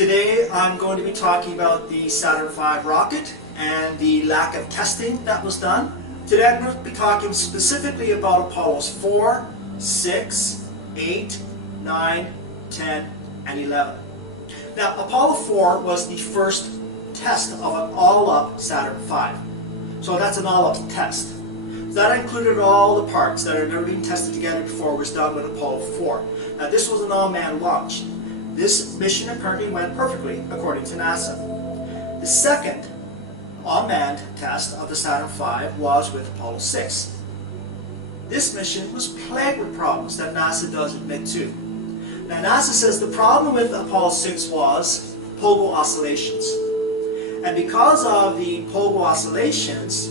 Today I'm going to be talking about the Saturn V rocket and the lack of testing that was done. Today I'm going to be talking specifically about Apollos 4, 6, 8, 9, 10, and 11. Now Apollo 4 was the first test of an all-up Saturn V. So that's an all-up test. That included all the parts that had never been tested together before was done with Apollo 4. Now this was an all-man launch. This mission apparently went perfectly according to NASA. The second unmanned test of the Saturn V was with Apollo 6. This mission was plagued with problems that NASA does admit to. Now NASA says the problem with Apollo 6 was pogo oscillations. And because of the pogo oscillations,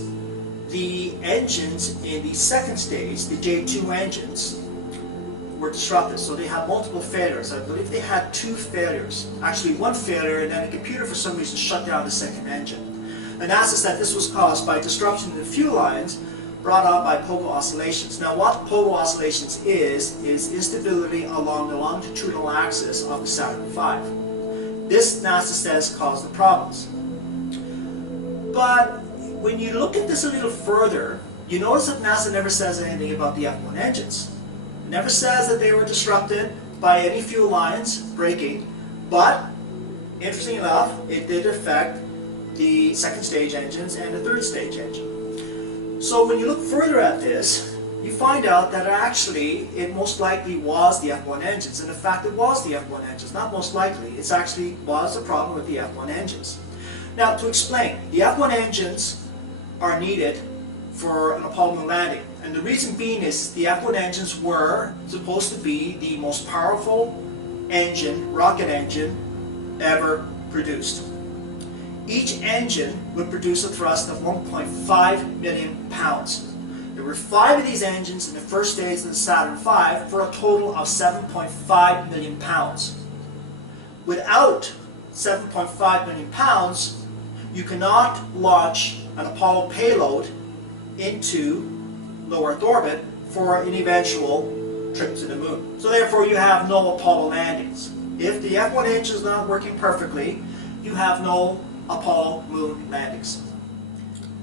the engines in the second stage, the J2 engines, were disrupted. So they had multiple failures. I believe they had 2 failures. Actually one failure, and then the computer for some reason shut down the second engine. And NASA said this was caused by disruption in the fuel lines brought on by pogo oscillations. Now what pogo oscillations is instability along the longitudinal axis of the Saturn V. This NASA says caused the problems. But when you look at this a little further, you notice that NASA never says anything about the F1 engines. It never says that they were disrupted by any fuel lines breaking, but interesting enough, it did affect the second stage engines and the third stage engine. So when you look further at this, you find out that actually it most likely was the F1 engines. And in fact, it was the F1 engines, not most likely. It actually was a problem with the F1 engines. Now to explain, the F1 engines are needed for an Apollo moon landing. And the reason being is the F1 engines were supposed to be the most powerful engine, rocket engine, ever produced. Each engine would produce a thrust of 1.5 million pounds. There were 5 of these engines in the first stage of the Saturn V for a total of 7.5 million pounds. Without 7.5 million pounds, you cannot launch an Apollo payload into low Earth orbit for an eventual trip to the moon. So therefore you have no Apollo landings. If the F1 engine is not working perfectly, you have no Apollo moon landings.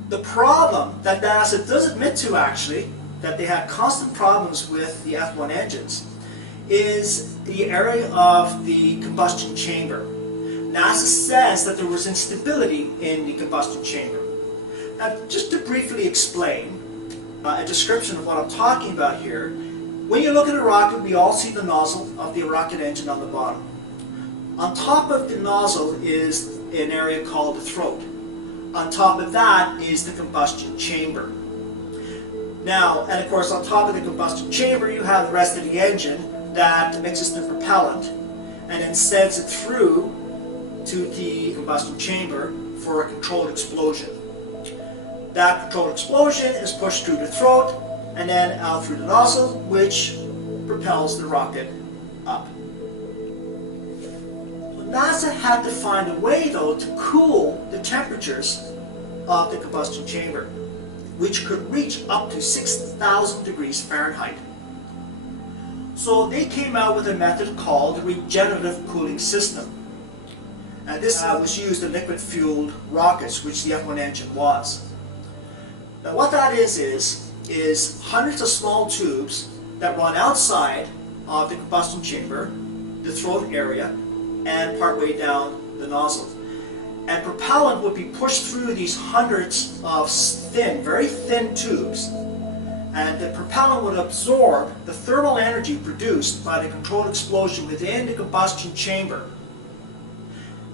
The problem that NASA does admit to actually, that they had constant problems with the F1 engines, is the area of the combustion chamber. NASA says that there was instability in the combustion chamber. Now, just to briefly explain a description of what I'm talking about here, when you look at a rocket, we all see the nozzle of the rocket engine on the bottom. On top of the nozzle is an area called the throat. On top of that is the combustion chamber. Now, and of course on top of the combustion chamber you have the rest of the engine that mixes the propellant and then sends it through to the combustion chamber for a controlled explosion. That controlled explosion is pushed through the throat and then out through the nozzle, which propels the rocket up. NASA had to find a way though to cool the temperatures of the combustion chamber, which could reach up to 6,000 degrees Fahrenheit. So they came out with a method called the regenerative cooling system. And this was used in liquid-fueled rockets, which the F1 engine was. Now what that is hundreds of small tubes that run outside of the combustion chamber, the throat area, and partway down the nozzle. And propellant would be pushed through these hundreds of thin, very thin tubes, and the propellant would absorb the thermal energy produced by the controlled explosion within the combustion chamber.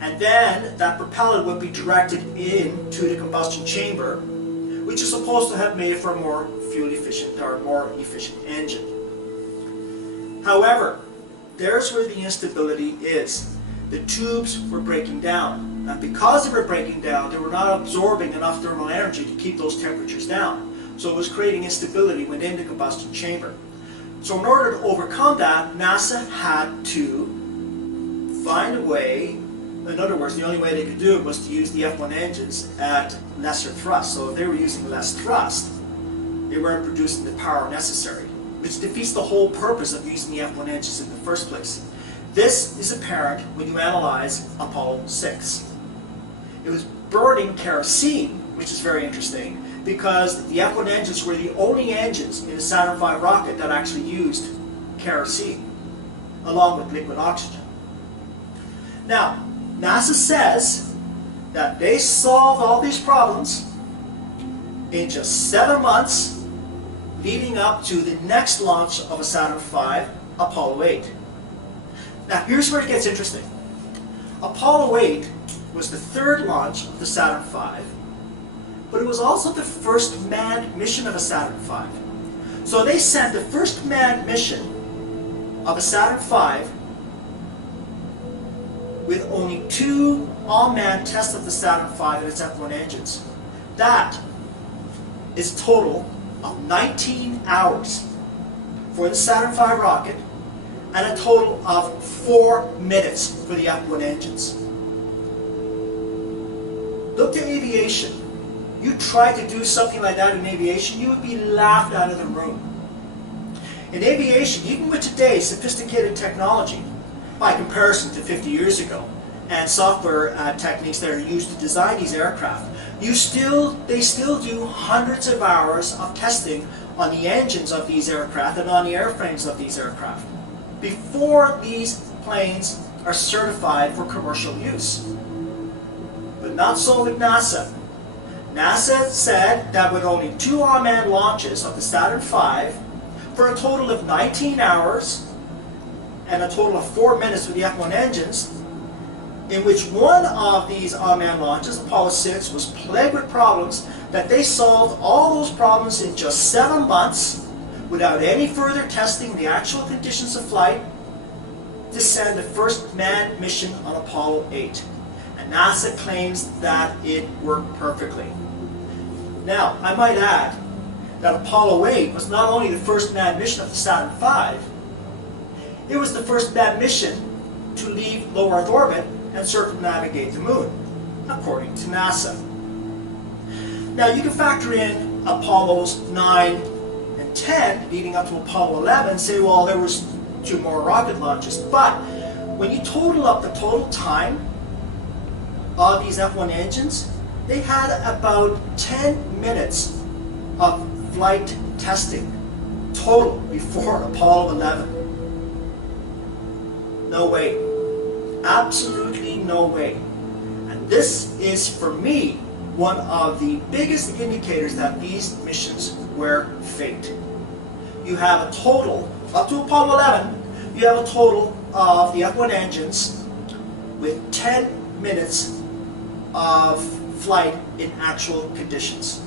And then that propellant would be directed into the combustion chamber, which is supposed to have made for a more fuel efficient or more efficient engine. However, there's where the instability is. The tubes were breaking down, and because they were breaking down, they were not absorbing enough thermal energy to keep those temperatures down. So it was creating instability within the combustion chamber. So in order to overcome that, NASA had to find a way. In other words, the only way they could do it was to use the F1 engines at lesser thrust. So if they were using less thrust, they weren't producing the power necessary, which defeats the whole purpose of using the F1 engines in the first place. This is apparent when you analyze Apollo 6. It was burning kerosene, which is very interesting, because the F1 engines were the only engines in the Saturn V rocket that actually used kerosene, along with liquid oxygen. Now, NASA says that they solved all these problems in just 7 months, leading up to the next launch of a Saturn V, Apollo 8. Now, here's where it gets interesting. Apollo 8 was the third launch of the Saturn V, but it was also the first manned mission of a Saturn V. So they sent the first manned mission of a Saturn V with only 2 all-manned tests of the Saturn V and its F1 engines. That is a total of 19 hours for the Saturn V rocket and a total of 4 minutes for the F1 engines. Look to aviation. You try to do something like that in aviation, you would be laughed out of the room. In aviation, even with today's sophisticated technology, by comparison to 50 years ago, and software techniques that are used to design these aircraft, they still do hundreds of hours of testing on the engines of these aircraft and on the airframes of these aircraft before these planes are certified for commercial use. But not so with NASA. NASA said that with only 2 unmanned launches of the Saturn V, for a total of 19 hours and a total of 4 minutes with the F1 engines, in which one of these unmanned launches, Apollo 6, was plagued with problems, that they solved all those problems in just 7 months without any further testing the actual conditions of flight to send the first manned mission on Apollo 8. And NASA claims that it worked perfectly. Now, I might add that Apollo 8 was not only the first manned mission of the Saturn V, it was the first manned mission to leave low Earth orbit and circumnavigate the moon, according to NASA. Now, you can factor in Apollos 9 and 10 leading up to Apollo 11 and say, well, there was 2 more rocket launches. But when you total up the total time of these F1 engines, they had about 10 minutes of flight testing total before Apollo 11. No way. Absolutely no way. And this is, for me, one of the biggest indicators that these missions were faked. You have a total, up to Apollo 11, you have a total of the F1 engines with 10 minutes of flight in actual conditions.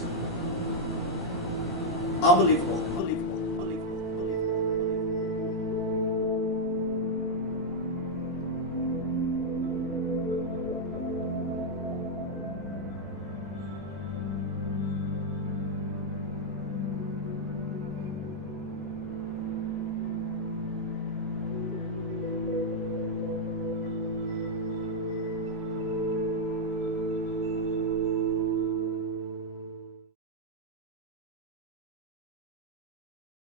Unbelievable.